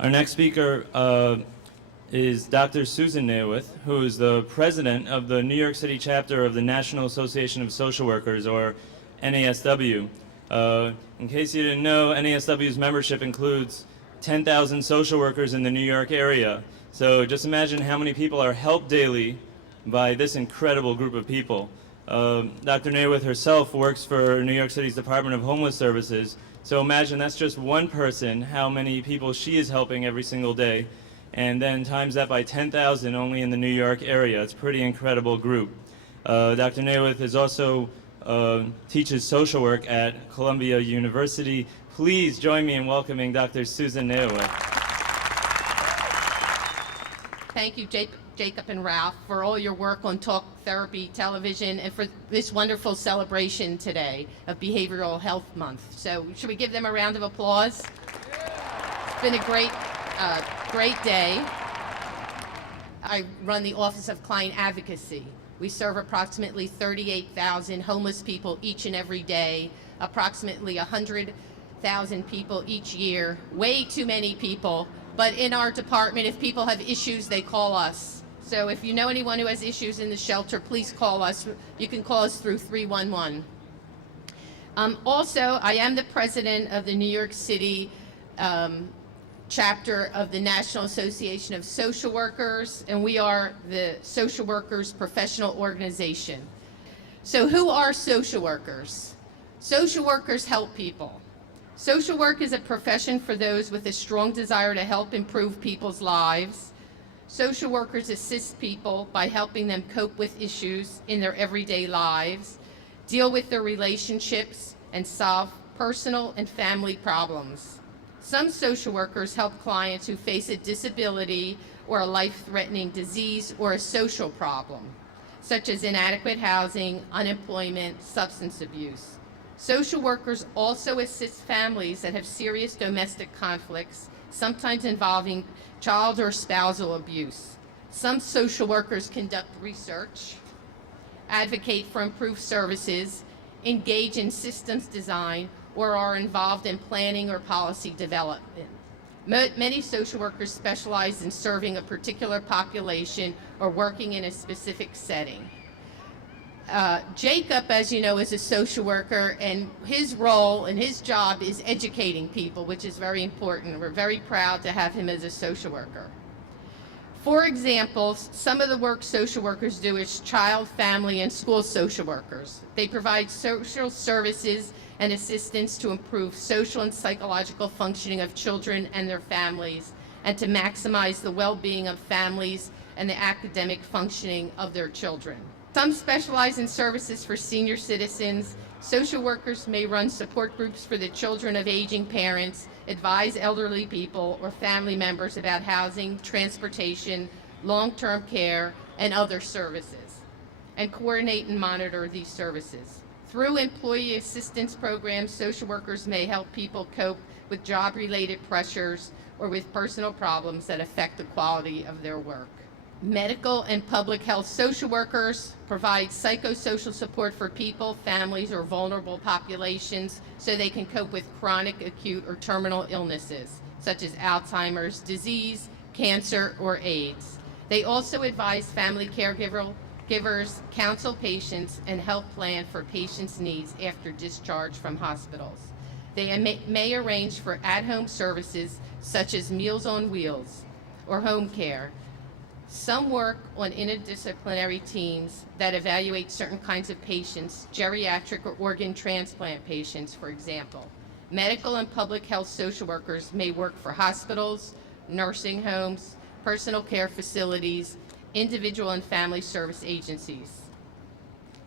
Our next speaker is Dr. Susan Nayowith, who is the president of the New York City chapter of the National Association of Social Workers, or NASW. In case you didn't know, NASW's membership includes 10,000 social workers in the New York area. So just imagine how many people are helped daily by this incredible group of people. Dr. Nayowith herself works for New York City's Department of Homeless Services. So imagine that's just one person, how many people she is helping every single day. And then times that by 10,000 only in the New York area. It's a pretty incredible group. Dr. Nayowith is also teaches social work at Columbia University. Please join me in welcoming Dr. Susan Nayowith. Thank you, Jacob and Ralph, for all your work on Talk Therapy Television and for this wonderful celebration today of Behavioral Health Month. So should we give them a round of applause? It's been a great day. I run the Office of Client Advocacy. We serve approximately 38,000 homeless people each and every day, approximately 100,000 people each year. Way too many people, but in our department, if people have issues, they call us. So if you know anyone who has issues in the shelter, please call us. You can call us through 311. Also, I am the president of the New York City chapter of the National Association of Social Workers, and we are the social workers professional organization. So who are social workers? Social workers help people. Social work is a profession for those with a strong desire to help improve people's lives. Social workers assist people by helping them cope with issues in their everyday lives, deal with their relationships, and solve personal and family problems. Some social workers help clients who face a disability or a life-threatening disease or a social problem, such as inadequate housing, unemployment, substance abuse. Social workers also assist families that have serious domestic conflicts, sometimes involving child or spousal abuse. Some social workers conduct research, advocate for improved services, engage in systems design, or are involved in planning or policy development. Many social workers specialize in serving a particular population or working in a specific setting. Jacob, as you know, is a social worker, and his role and his job is educating people, which is very important. We're very proud to have him as a social worker. For example, some of the work social workers do is child, family, and school social workers. They provide social services and assistance to improve social and psychological functioning of children and their families, and to maximize the well-being of families and the academic functioning of their children. Some specialize in services for senior citizens. Social workers may run support groups for the children of aging parents, advise elderly people or family members about housing, transportation, long-term care, and other services, and coordinate and monitor these services. Through employee assistance programs, social workers may help people cope with job-related pressures or with personal problems that affect the quality of their work. Medical and public health social workers provide psychosocial support for people, families, or vulnerable populations so they can cope with chronic, acute, or terminal illnesses, such as Alzheimer's disease, cancer, or AIDS. They also advise family caregivers, counsel patients, and help plan for patients' needs after discharge from hospitals. They may arrange for at-home services such as Meals on Wheels or home care. Some work on interdisciplinary teams that evaluate certain kinds of patients, geriatric or organ transplant patients, for example. Medical and public health social workers may work for hospitals, nursing homes, personal care facilities, individual and family service agencies.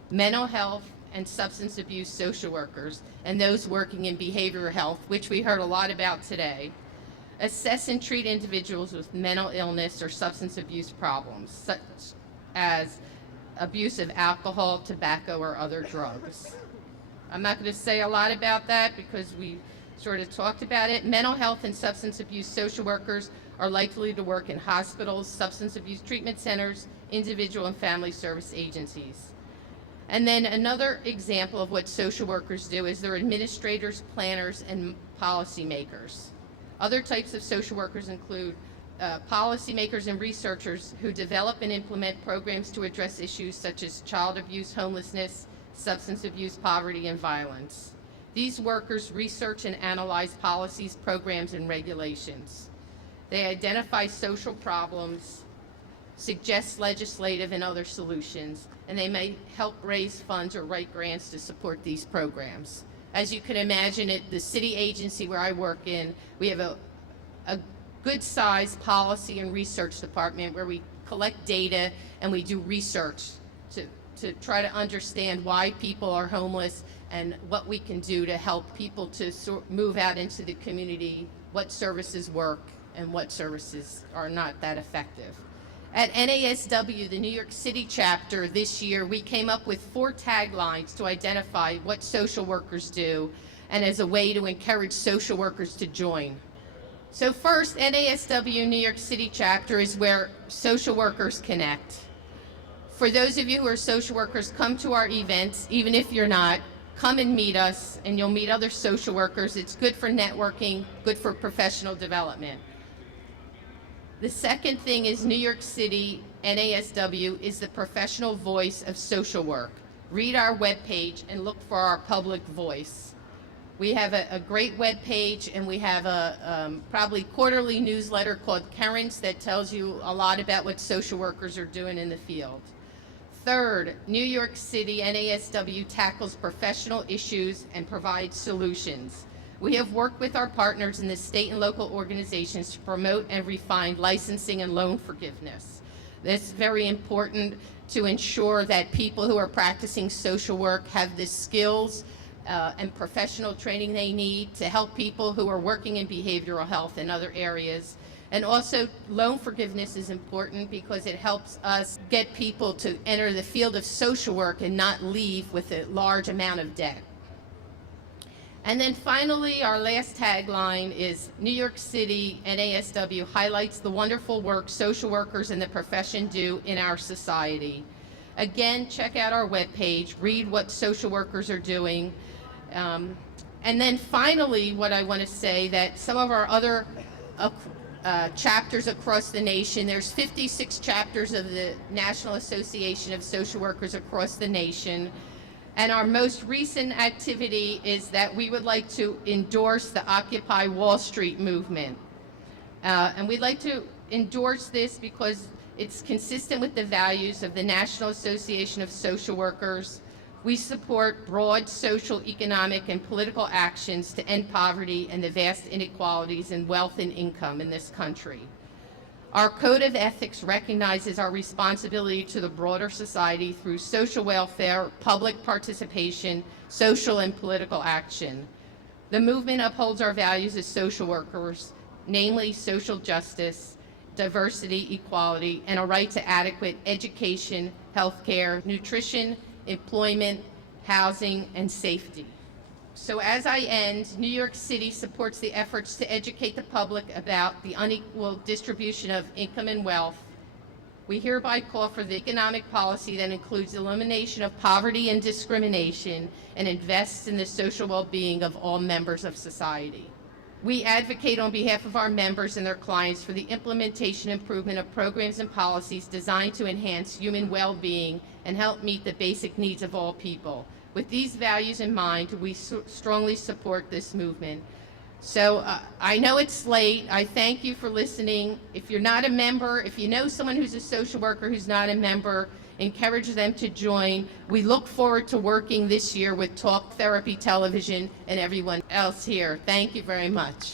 Mental health and substance abuse social workers and those working in behavioral health, which we heard a lot about today, assess and treat individuals with mental illness or substance abuse problems, such as abuse of alcohol, tobacco, or other drugs. I'm not going to say a lot about that because we sort of talked about it. Mental health and substance abuse social workers are likely to work in hospitals, substance abuse treatment centers, individual and family service agencies. And then another example of what social workers do is they're administrators, planners, and policymakers. Other types of social workers include policymakers and researchers who develop and implement programs to address issues such as child abuse, homelessness, substance abuse, poverty, and violence. These workers research and analyze policies, programs, and regulations. They identify social problems, suggest legislative and other solutions, and they may help raise funds or write grants to support these programs. As you can imagine, at the city agency where I work in, we have a good-sized policy and research department where we collect data and we do research to try to understand why people are homeless and what we can do to help people to move out into the community, what services work and what services are not that effective. At NASW, the New York City chapter, this year, we came up with 4 taglines to identify what social workers do and as a way to encourage social workers to join. So first, NASW New York City chapter is where social workers connect. For those of you who are social workers, come to our events. Even if you're not, come and meet us, and you'll meet other social workers. It's good for networking, good for professional development. The second thing is New York City NASW is the professional voice of social work. Read our webpage and look for our public voice. We have a great webpage, and we have a probably quarterly newsletter called Currents that tells you a lot about what social workers are doing in the field. Third, New York City NASW tackles professional issues and provides solutions. We have worked with our partners in the state and local organizations to promote and refine licensing and loan forgiveness. That's very important to ensure that people who are practicing social work have the skills and professional training they need to help people who are working in behavioral health and other areas. And also, loan forgiveness is important because it helps us get people to enter the field of social work and not leave with a large amount of debt. And then finally, our last tagline is New York City NASW highlights the wonderful work social workers and the profession do in our society. Again, check out our webpage, read what social workers are doing. And then finally, what I want to say that some of our other chapters across the nation, there's 56 chapters of the National Association of Social Workers across the nation. And our most recent activity is that we would like to endorse the Occupy Wall Street movement. And we'd like to endorse this because it's consistent with the values of the National Association of Social Workers. We support broad social, economic, and political actions to end poverty and the vast inequalities in wealth and income in this country. Our code of ethics recognizes our responsibility to the broader society through social welfare, public participation, social and political action. The movement upholds our values as social workers, namely social justice, diversity, equality, and a right to adequate education, healthcare, nutrition, employment, housing, and safety. So as I end, New York City supports the efforts to educate the public about the unequal distribution of income and wealth. We hereby call for the economic policy that includes elimination of poverty and discrimination and invests in the social well-being of all members of society. We advocate on behalf of our members and their clients for the implementation and improvement of programs and policies designed to enhance human well-being and help meet the basic needs of all people. With these values in mind, we strongly support this movement. So I know it's late. I thank you for listening. If you're not a member, if you know someone who's a social worker who's not a member, encourage them to join. We look forward to working this year with Talk Therapy Television and everyone else here. Thank you very much.